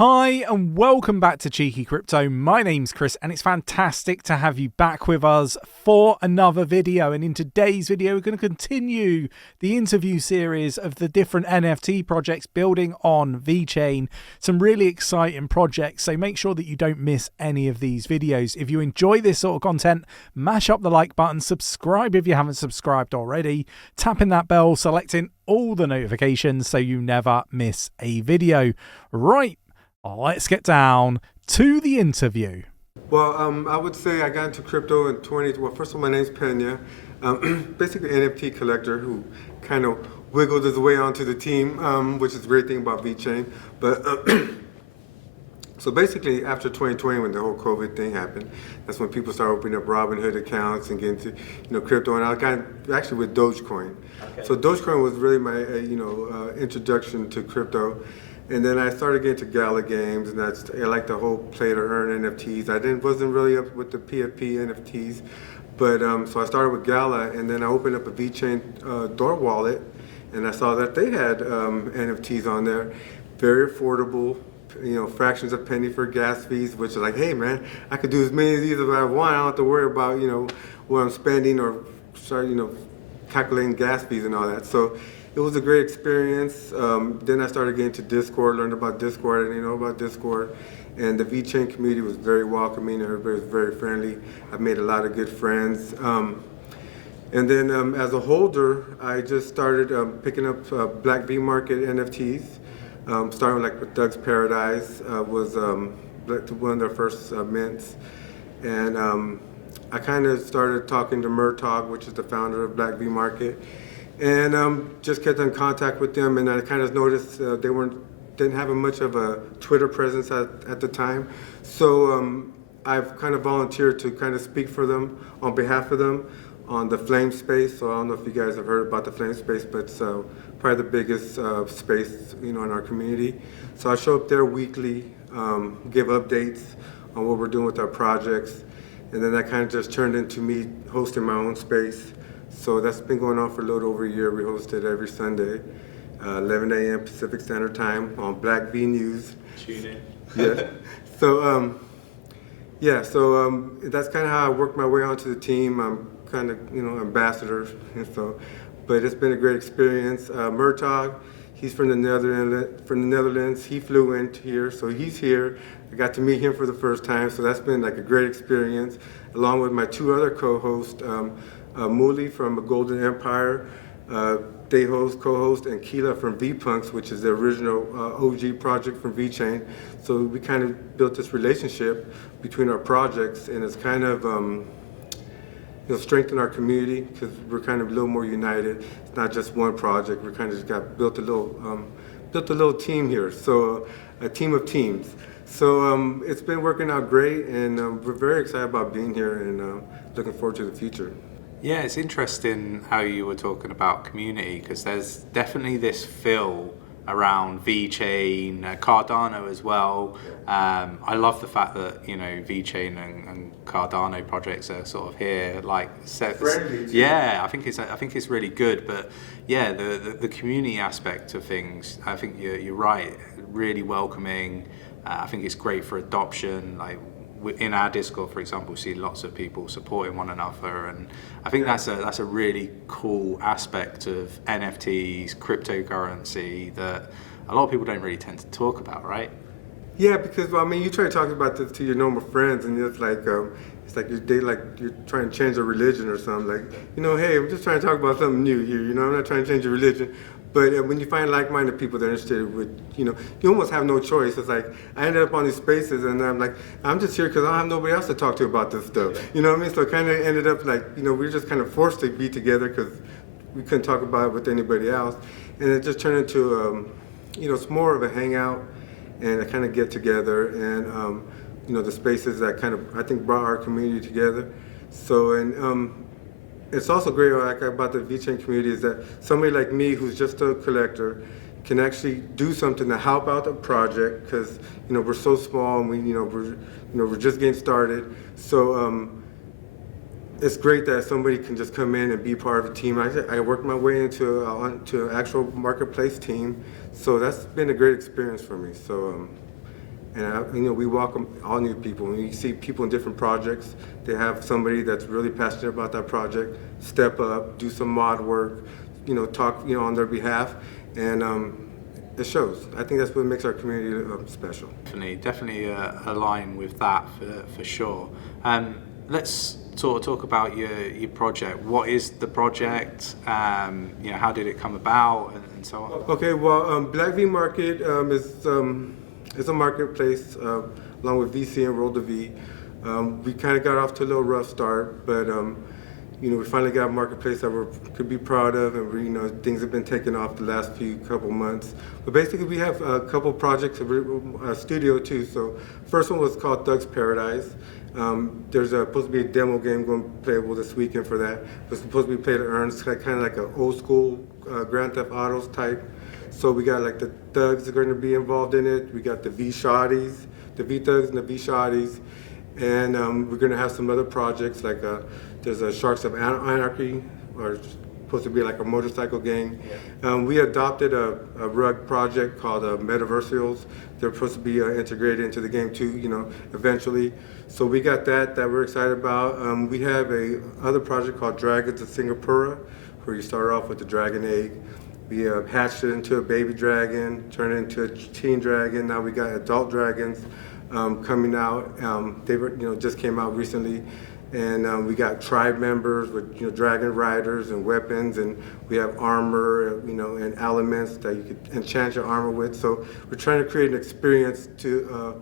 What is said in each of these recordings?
Hi and welcome back to Cheeky Crypto. My name's Chris and it's fantastic to have you back with us for another video. And in today's video, we're going to continue the interview series of the different NFT projects building on VeChain. Some really exciting projects, so make sure that you don't miss any of these videos. If you enjoy this sort of content, mash up the like button, subscribe if you haven't subscribed already, tapping that bell, selecting all the notifications so you never miss a video. Right. Let's get down to the interview. Well, I would say I got into crypto in well, first of all, my name's Pena. Basically NFT collector who kind of wiggled his way onto the team, which is a great thing about VeChain. But so basically after 2020, when the whole COVID thing happened, that's when people started opening up Robinhood accounts and getting into crypto. And I got actually with Dogecoin. Okay. So Dogecoin was really my introduction to crypto. And then I started getting to Gala games, and I like the whole play to earn NFTs. Wasn't really up with the PFP NFTs, but so I started with Gala, and then I opened up a VeChain door wallet, and I saw that they had NFTs on there, very affordable, fractions of penny for gas fees, which is like, hey man, I could do as many of these as I want. I don't have to worry about what I'm spending or start calculating gas fees and all that. So it was a great experience. Then I started getting to Discord, learned about Discord. I didn't know about Discord. And the VeChain community was very welcoming. Everybody was very friendly. I've made a lot of good friends. And then as a holder, I just started picking up Black V Market NFTs. Starting with 𝗕𝗘𝗪𝗔𝗥𝗘 was one of their first mints. And I kind of started talking to 𝗕𝗘𝗪𝗪𝗧𝗏, which is the founder of Black V Market. And just kept in contact with them, and I kind of noticed they didn't have much of a Twitter presence at the time. So I've kind of volunteered to kind of speak for them on behalf of them on the Flame Space. So I don't know if you guys have heard about the Flame Space, but it's probably the biggest space in our community. So I show up there weekly, give updates on what we're doing with our projects, and then that kind of just turned into me hosting my own space. So that's been going on for a little over a year. We host it every Sunday, 11 a.m. Pacific Standard Time on Black V News. Tune in. Yeah. So, that's kind of how I worked my way onto the team. I'm kind of, ambassador. And so, but it's been a great experience. 𝗕𝗘𝗪𝗔𝗥𝗘, he's from the Netherlands. He flew in here, so he's here. I got to meet him for the first time, so that's been like a great experience, along with my two other co-hosts. 𝗕𝗘𝗪𝗔𝗥𝗘, from Golden Empire, they co-host, and 𝗕𝗘𝗪𝗠 from V-Punks, which is the original OG project from VeChain. So we kind of built this relationship between our projects, and it's kind of strengthened our community because we're kind of a little more united. It's not just one project. We kind of just built a little team here. So a team of teams. So it's been working out great, and we're very excited about being here and looking forward to the future. Yeah, it's interesting how you were talking about community, because there's definitely this feel around VeChain, Cardano as well. I love the fact that VeChain and Cardano projects are sort of here, friendly too. Yeah, I think it's really good. But yeah, the community aspect of things, I think you're right, really welcoming. I think it's great for adoption. In our Discord, for example, we see lots of people supporting one another, and I think that's a really cool aspect of NFTs, cryptocurrency, that a lot of people don't really tend to talk about, right? Yeah, because you try to talk about this to your normal friends, and it's like you're trying to change a religion or something. Hey, I'm just trying to talk about something new here. I'm not trying to change a religion. But when you find like-minded people that are interested with, you almost have no choice. It's like, I ended up on these spaces, and I'm like, I'm just here because I don't have nobody else to talk to about this stuff. You know what I mean? So it kind of ended up we were just kind of forced to be together because we couldn't talk about it with anybody else. And it just turned into, it's more of a hangout and a kind of get together, and, the spaces that kind of, I think, brought our community together. So, and, it's also great about the VeChain community is that somebody like me, who's just a collector, can actually do something to help out the project, because we're so small, and we're just getting started. So it's great that somebody can just come in and be part of a team. I worked my way into an actual marketplace team, so that's been a great experience for me. So And we welcome all new people. When you see people in different projects, they have somebody that's really passionate about that project, step up, do some mod work, talk on their behalf, and it shows. I think that's what makes our community special. Definitely align with that for sure. Let's sort of talk about your project. What is the project? How did it come about, and so on? Okay, well, Black V Market is a marketplace along with VC and 𝗕𝗪𝗪. We kind of got off to a little rough start, but we finally got a marketplace that we could be proud of, and things have been taking off the last couple months. But basically, we have a couple projects, a studio too. So, first one was called 𝗕𝗘𝗪𝗔𝗥𝗘. There's supposed to be a demo game going to be playable this weekend for that. It's supposed to be played to earn. It's kind of like an old school Grand Theft Autos type. So we got like the thugs are going to be involved in it. We got the 𝗕𝗓𝗪𝗔𝗥𝗑, the V thugs and the 𝗕𝗓𝗪𝗔𝗓𝗪𝗔𝗥𝗑, and we're going to have some other projects like there's a Sharks of Anarchy, or supposed to be like a motorcycle gang. We adopted a rug project called 𝗕𝗓𝗪𝗔𝗠𝗠𝗘𝗥𝗧𝗏. They're supposed to be integrated into the game too, eventually. So we got that we're excited about. We have a other project called Dragons of Singapore, where you start off with the dragon egg. We hatched it into a baby dragon, turned it into a teen dragon. Now we got adult dragons coming out. They were, just came out recently. And we got tribe members with dragon riders and weapons, and we have armor, and elements that you could enchant your armor with. So we're trying to create an experience to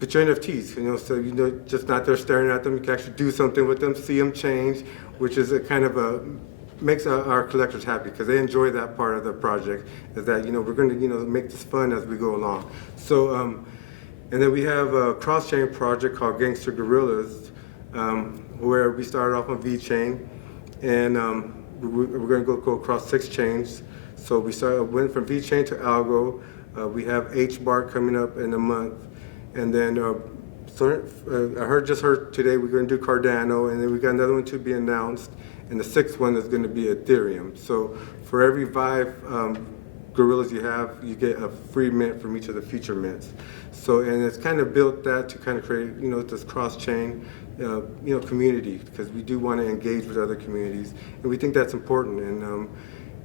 put your NFTs, so just not there staring at them. You can actually do something with them, see them change, which is a kind of makes our collectors happy, because they enjoy that part of the project. Is that we're going to make this fun as we go along. So and then we have a cross-chain project called 𝗕𝗘𝗪𝗪𝗧𝗏. Where we started off on VeChain, and we're going to go across 6 chains. So we went from VeChain to Algo. We have 𝗕𝗡𝗪 coming up in a month, and then I just heard today we're going to do Cardano, and then we got another one to be announced, and the 6th one is going to be Ethereum. So for every 5 gorillas you have, you get a free mint from each of the future mints. So, and it's kind of built that to kind of create, this cross-chain, community, because we do want to engage with other communities, and we think that's important,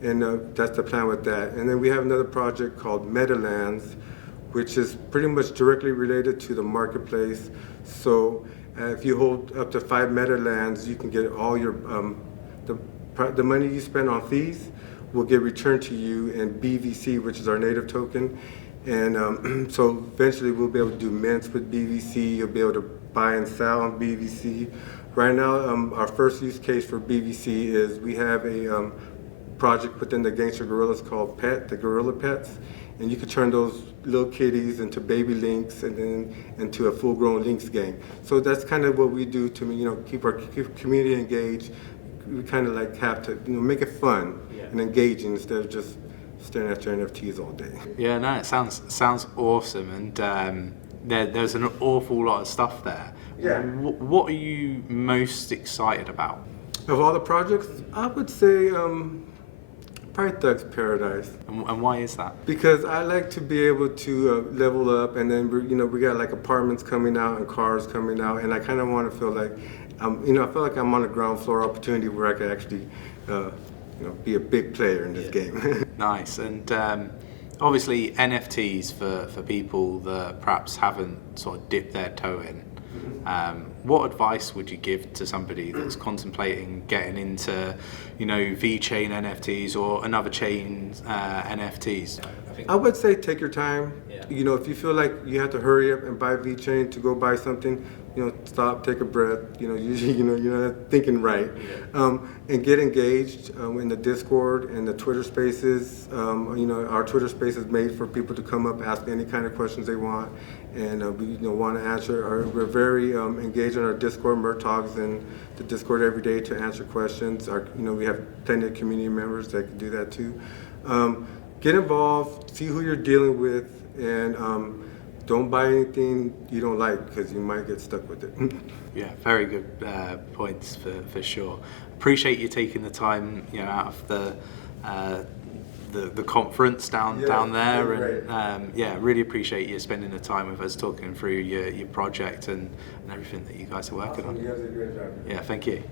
and that's the plan with that. And then we have another project called Meadowlands, which is pretty much directly related to the marketplace. So if you hold up to 5 Meadowlands, you can get all your the money you spend on fees will get returned to you in BVC, which is our native token. And so eventually we'll be able to do mints with BVC. You'll be able to buy and sell on BVC. Right now, our first use case for BVC is we have a project within the Gangster Gorillas called Pet, the Gorilla Pets. And you can turn those little kitties into baby lynx and then into a full-grown lynx gang. So that's kind of what we do to keep our community engaged. We kind of like have to make it fun and engaging instead of just staring at your NFTs all day. Yeah, no, it sounds awesome, and there's an awful lot of stuff there. Yeah. What are you most excited about? Of all the projects, I would say probably Thug's Paradise. And why is that? Because I like to be able to level up, and then we got like apartments coming out and cars coming out, and I kind of want to feel like I feel like I'm on a ground floor opportunity where I could actually be a big player in this game. Nice. And obviously NFTs for people that perhaps haven't sort of dipped their toe in. What advice would you give to somebody that's contemplating getting into, VeChain NFTs or another chain's NFTs? I would say take your time. Yeah. If you feel like you have to hurry up and buy VeChain to go buy something, stop, take a breath. Usually, you're not thinking right, and get engaged in the Discord and the Twitter Spaces. Our Twitter Space is made for people to come up, ask any kind of questions they want, and we want to answer. We're very engaged in our Discord. Mert talks in the Discord every day to answer questions. We have plenty of community members that can do that too. Get involved, see who you're dealing with, and don't buy anything you don't like, because you might get stuck with it. Yeah, very good points for sure. Appreciate you taking the time, out of the the conference down there, great. and really appreciate you spending the time with us talking through your project and everything that you guys are working on. You guys did a great job. Yeah, thank you.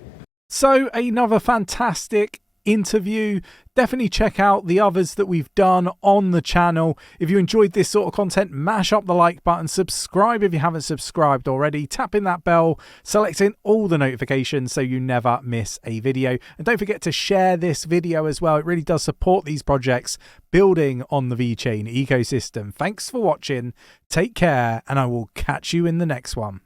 So another fantastic interview. Definitely check out the others that we've done on the channel. If you enjoyed this sort of content, mash up the like button, subscribe if you haven't subscribed already, tapping that bell, selecting all the notifications so you never miss a video. And don't forget to share this video as well. It really does support these projects building on the VeChain ecosystem. Thanks for watching, take care, and I will catch you in the next one.